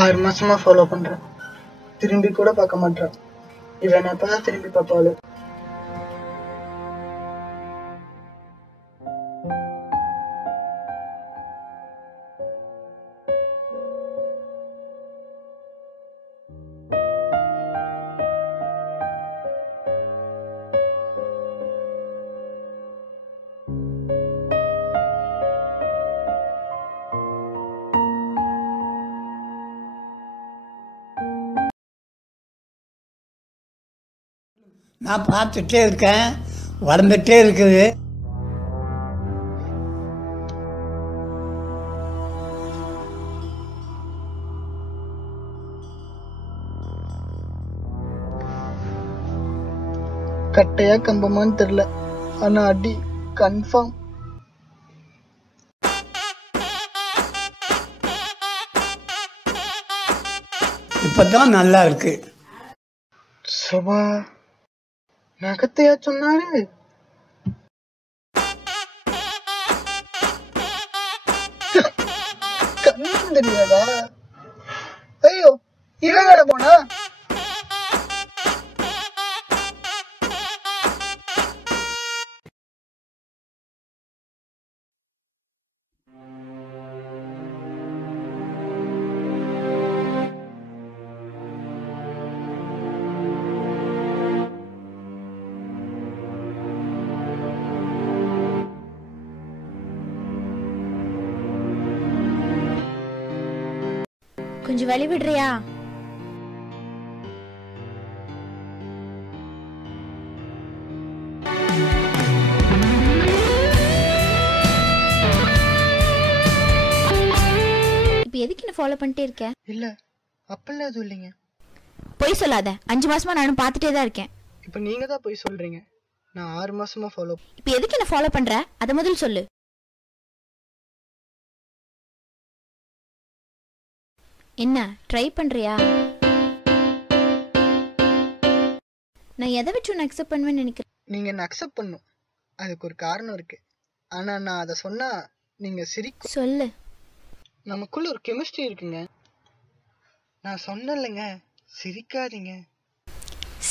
6 மாசமா ஃபாலோ பண்றேன். திரும்பி கூட பார்க்க மாட்டேன். இவன் எப்பதான் திரும்பி பார்ப்பாளு. நான் பார்த்துட்டே இருக்கேன், வளர்ந்துட்டே இருக்குது. கட்டையா கம்பமான்னு தெரியல, ஆனா அடி கன்ஃபார்ம். இப்பதான் நல்லா இருக்கு. சபா நகத்தையா சொன்னாரு. கண்ணு தெரியாதா? ஐயோ இவன் கடை போனா. கொஞ்சம் வழி விடுறியா? இப்ப எதுக்கு என்ன ஃபாலோ பண்ணிட்டே இருக்க? இல்ல அப்பெல்லாம் எதுவும் இல்லைங்க. பொய் சொல்லாத. 5 மாசமா நானும் பார்த்துட்டே தான் இருக்கேன். இப்ப நீங்க தான் போய் சொல்றீங்க. நான் 6 மாசமா ஃபாலோ. இப்ப எதுக்கு என்ன ஃபாலோ பண்ற? அத முதல்ல சொல்லு. என்ன ட்ரை பண்றியா? நான் எதை வச்சு உன்னை அக்செப்ட் பண்ணுவேன்னு நினைக்கிறேன். நீங்க என்ன அக்செப்ட் பண்ணும், அதுக்கு ஒரு காரணம் இருக்கு. ஆனா நான் அதை சொன்னா நீங்க சிரிக்கும். சொல்லு. நமக்குள்ள ஒரு கெமிஸ்ட்ரி இருக்குங்க. நான் சொன்னேன்லங்க, சிரிக்காதீங்க.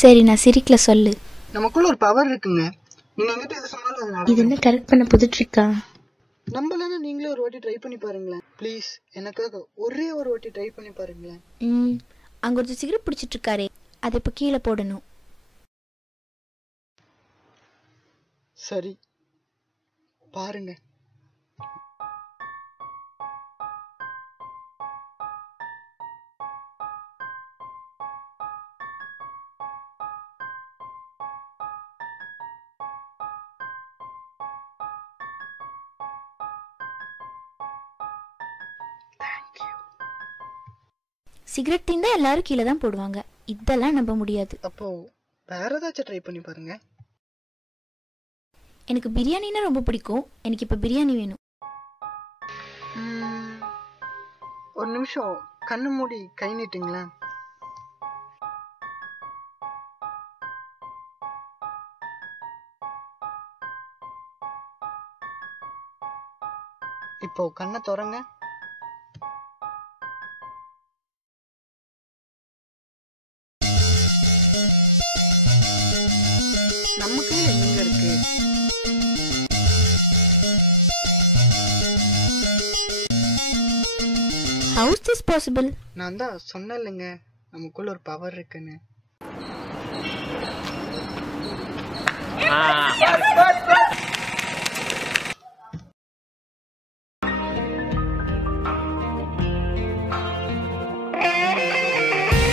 சரி நான் சிரிக்கல, சொல்லு. நமக்குள்ள ஒரு பவர் இருக்குங்க. நீங்க என்கிட்ட இதை சொன்னாலும் இது என்ன கரெக்ட் பண்ண புது ட்ரிக்கா? நம்பலன்னா நீங்களே ஒரு வாட்டி ட்ரை பண்ணி பாருங்களேன் ப்ளீஸ். எனக்காக ஒரே ஒரு வாட்டி ட்ரை பண்ணி பாருங்களேன். அங்க ஒரு சிகரெட் பிடிச்சிட்டு இருக்காரே, அதை இப்ப கீழே போடணும். சரி பாருங்க. சிகரெட் தீந்தா எல்லாரும் கீழே தான் போடுவாங்க. இதெல்லாம் நம்ப முடியாது. அப்போ வேற ஏதாச்சும் ட்ரை பண்ணி பாருங்க. எனக்கு பிரியாணின்னா ரொம்ப பிடிக்கும். எனக்கு இப்ப பிரியாணி வேணும். ஒரு நிமிஷம் கண்ணு மூடி கை நீட்டுங்களேன். இப்போ கண்ணை திறங்க. நம்ம கையில எங்க இருக்கு? How is this possible? நான் தான் சொன்னேன் இல்லைங்க, நமக்குள்ள ஒரு பவர் இருக்குன்னு.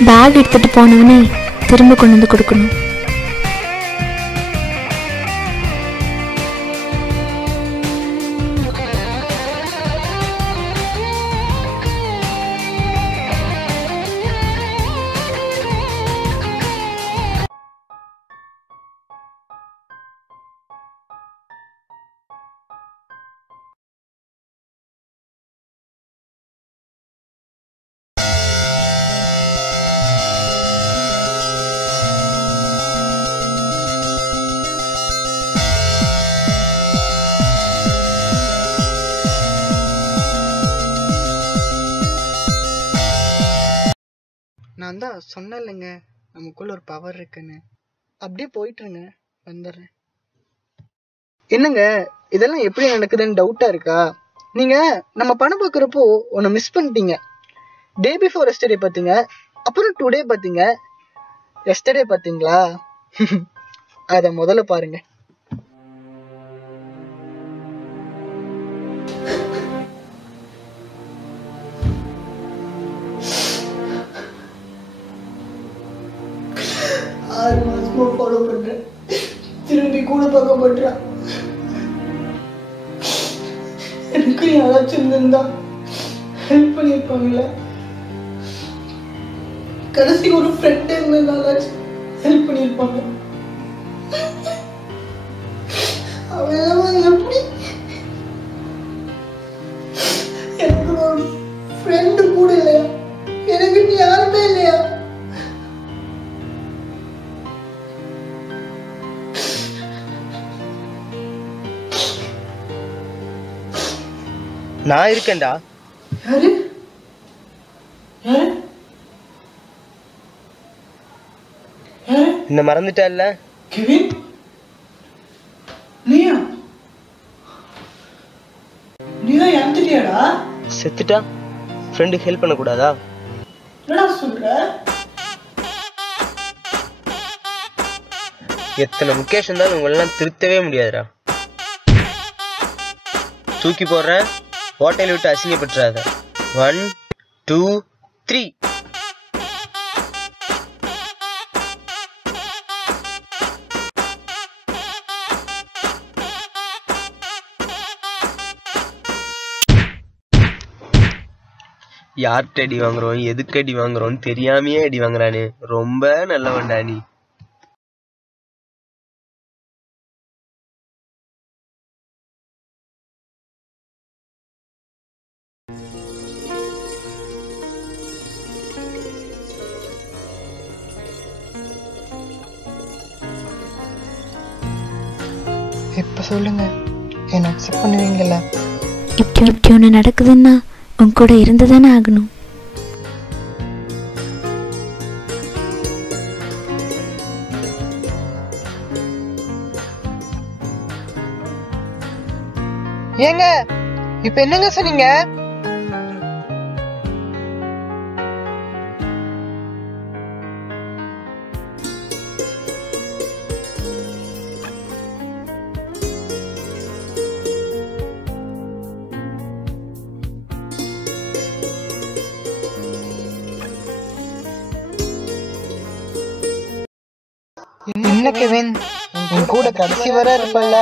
பேக் எடுத்துட்டு போனவனே திரும்ப கொண்டு வந்து கொடுக்கணும். நான் தான் சொன்னேன் இல்லைங்க, நமக்குள்ள ஒரு பவர் இருக்குன்னு. அப்படியே போயிட்டுருங்க, வந்துடுறேன். என்னங்க இதெல்லாம் எப்படி நடக்குதுன்னு டவுட்டா இருக்கா? நீங்க நம்ம படம் பார்க்குறப்போ ஒன்று மிஸ் பண்ணிட்டீங்க. டே பிஃபோர் எஸ்டர்டே பார்த்தீங்க, அப்புறம் டுடே பார்த்தீங்க, எஸ்டர்டே பார்த்தீங்களா? அதை முதல்ல பாருங்க. ஆறு மாசமா ஃபாலோ பண்றேன், திரும்பி கூட பார்க்க மாட்டேன். எனக்கு யாராச்சும் இருந்திருந்தா ஹெல்ப் பண்ணியிருப்பாங்கல்ல. கடைசி ஒரு ஃப்ரெண்ட் இருந்ததுனாலாச்சும் ஹெல்ப் பண்ணியிருப்பாங்க. அவன் எப்படி எனக்கு ஒரு ஃப்ரெண்டு கூட இல்லையா? எனக்கு யாருமே இல்லையா? நான் இருக்கேன்டா. யாரு யாரு யாரு? என்ன மறந்துட்டல்ல? கெவின், நீயா? நீதான் இறந்துட்டியாடா? செத்துட்டா ஃப்ரெண்டுக்கு ஹெல்ப் பண்ணக்கூடாதா? என்னடா சொல்ற? எத்தனை முகேஷ் இருந்தாலும் உங்களெல்லாம் திருத்தவே முடியாதுடா. தூக்கி போடுறேன், ஹோட்டலை விட்டு அசிங்கப்பட்டுறாத. 1 2 3. யார்கிட்ட அடி வாங்குறோம், எதுக்கு அடி வாங்குறோம்னு தெரியாமையே அடி வாங்குறானு. ரொம்ப நல்லவன்டா நீ. இப்ப சொல்லுங்க, என்ன அக்செப்ட் பண்ணுவீங்கல்ல? இப்படி ஒன்று நடக்குதுன்னா உன் கூட இருந்து தானே ஆகணும். ஏங்க இப்ப என்னங்க சொன்னீங்க? என்ன கெவின், உன் கூட கடைசி வரை இருப்பல்ல?